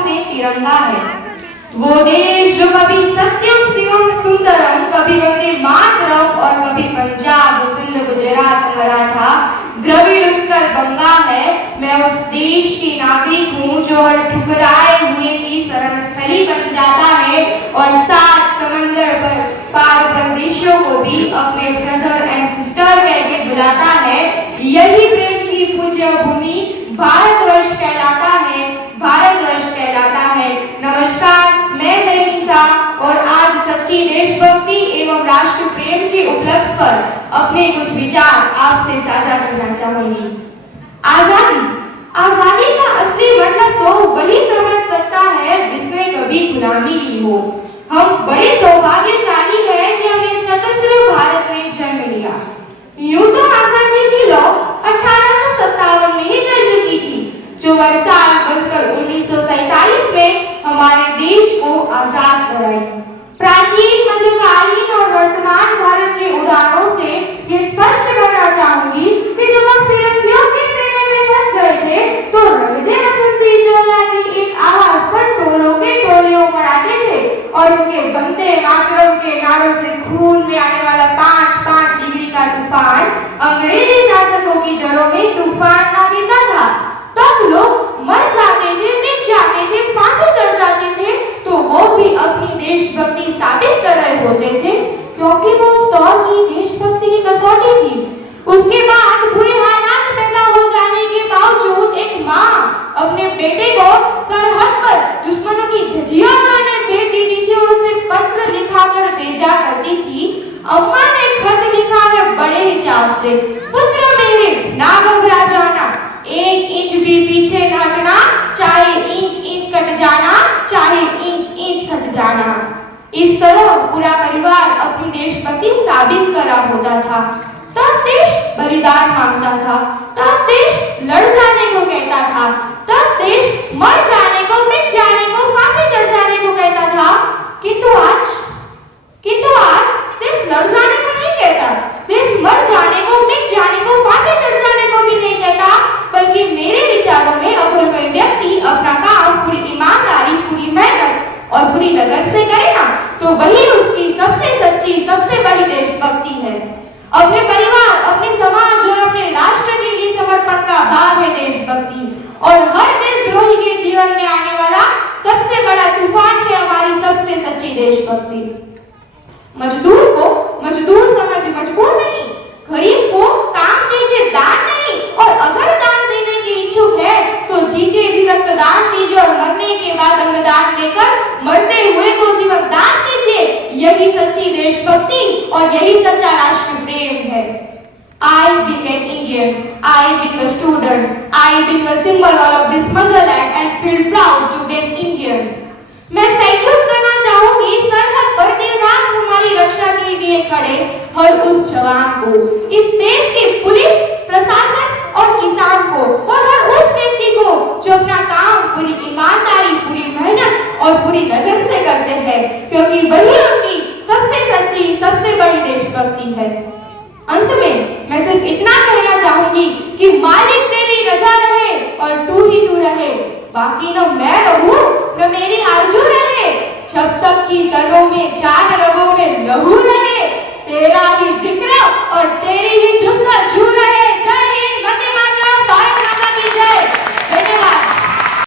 हाथों में तिरंगा है। वो देश जो कभी सत्यम शिवम सुंदरम, कभी वंदे मातरम और कभी पंजाब सिंध गुजरात मराठा द्रविड़ उत्कल गंगा है। मैं उस देश की नागरिक हूँ जो हर ठुकराए हुए की शरण स्थली बन जाता है और सात समंदर पार परदेशियों को भी अपने ब्रदर एंड सिस्टर कहकर बुलाता है। यही प्रेम की पूज्य भूमि भारतवर्ष कहलाता है, भारतवर्ष कहलाता है। नमस्कार, मैं जयनिशा और आज सच्ची देशभक्ति एवं राष्ट्र प्रेम के उपलक्ष्य पर अपने कुछ विचार आपसे साझा करना चाहूंगी। आजादी, आजादी का असली मतलब तो वही समझ सकता है जिसने कभी गुलामी की हो। हम बड़े सौभाग्यशाली हैं कि हमने स्वतंत्र भारत में जन्म लिया। यूं तो आजादी की लौ 1857 में ही चल चुकी थी, जो वर्षाल बनकर 1947 में हमारे देश को आजाद कराई। प्राचीन, मध्यकालीन और वर्तमान भारत के उदाहरणों से ये स्पष्ट करना चाहूंगी कि जब हम फिरंगियों के मेले में फंस गए थे तो रंग दे बसंती जोला की एक आवाज पर टोलों के टोले उमड़ाते थे और उनके वंदे मातरम के नारों से खून में आने वाला 5-5 डिग्री का तूफान अंग्रेजी शासकों की जड़ों में तूफान ला देता था। तब लोग मर जाते थे, मिट जाते थे, फांसी चढ़ जाते थे, तो वो भी अपनी देशभक्ति साबित कर रहे होते थे, क्योंकि वो उस दौर की देशभक्ति की कसौटी थी। उसके बाद बुरे हालात पैदा हो जाने के बावजूद एक माँ अपने बेटे को सरहद पर दुश्मनों की धज्जियां उड़ाने भेज देती थी और उसे पत्र लिखाकर भेजा करती थी। अम्मा ने खत लिखा है बड़े ही चाव से, पुत्र मेरे ना घबरा जाना, 1 इंच भी पीछे न हटना, चाहे इंच इंच कट जाना, चाहे इंच इंच कट जाना। इस तरह पूरा परिवार अपनी देशभक्ति साबित कर रहा होता था। तब देश बलिदान मांगता था, तब देश लड़ जाने को कहता था, तब देश मर जाने को, मिट जाने को, फांसी चढ़ जाने को कहता था। किंतु आज देश लड़ जाने को नहीं कहता, देश मर जाने को, मिट जाने को, फांसी चढ़ जाने को भी नहीं कहता, बल्कि मेरे विचारों में अगर कोई व्यक्ति अपना काम पूरी ईमानदारी, पूरी मेहनत और पूरी लगन से करे ना, तो वही उसकी सबसे सच्ची, सबसे बड़ी देशभक्ति है। अपने परिवार, अपने समाज और अपने राष्ट्र के लिए समर्पण का भाव है देशभक्ति, और हर देशद्रोही के जीवन में आने वाला सबसे बड़ा तूफान है हमारी सबसे सच्ची देशभक्ति। मजदूर को मजदूर समझ मजबूर नहीं, गरीब को काम दीजिए, दान नहीं, और अगर दान देने के इच्छुक है तो जीते जी रक्तदान दीजिए और मरने के बाद अंगदान देकर मरते हुए को जीवन दान दीजिए। यही सच्ची देशभक्ति और यही सच्चा राष्ट्र प्रेम है। I being an Indian, I being a student, I being a symbol of this motherland and feel proud to be an Indian. मैं सैल्यूट करना चाहूंगी सरहद पर दिन रात हमारी रक्षा के लिए खड़े हर उस जवान को, इस देश के पुलिस, प्रशासन और किसान को, और हर उस व्यक्ति को जो अपना काम पूरी ईमानदारी, पूरी मेहनत और पूरी लगन से करते हैं, क्योंकि वही उनकी सबसे सच्ची, सबसे बड़ी देशभक्ति है। अंत में मैं सिर्फ इतना कहना चाहूंगी कि मालिक तेरी रजा रहे और तू ही तू रहे, बाकी न मैं रहूं न मेरी आरज़ू रहे, जब तक की तनों में, जान रगों में लहू रहे, तेरा ही जिक्र और तेरी ही जुस्ताजू रहे। जय हिंद, वंदे मातरम, भारत माता की जय।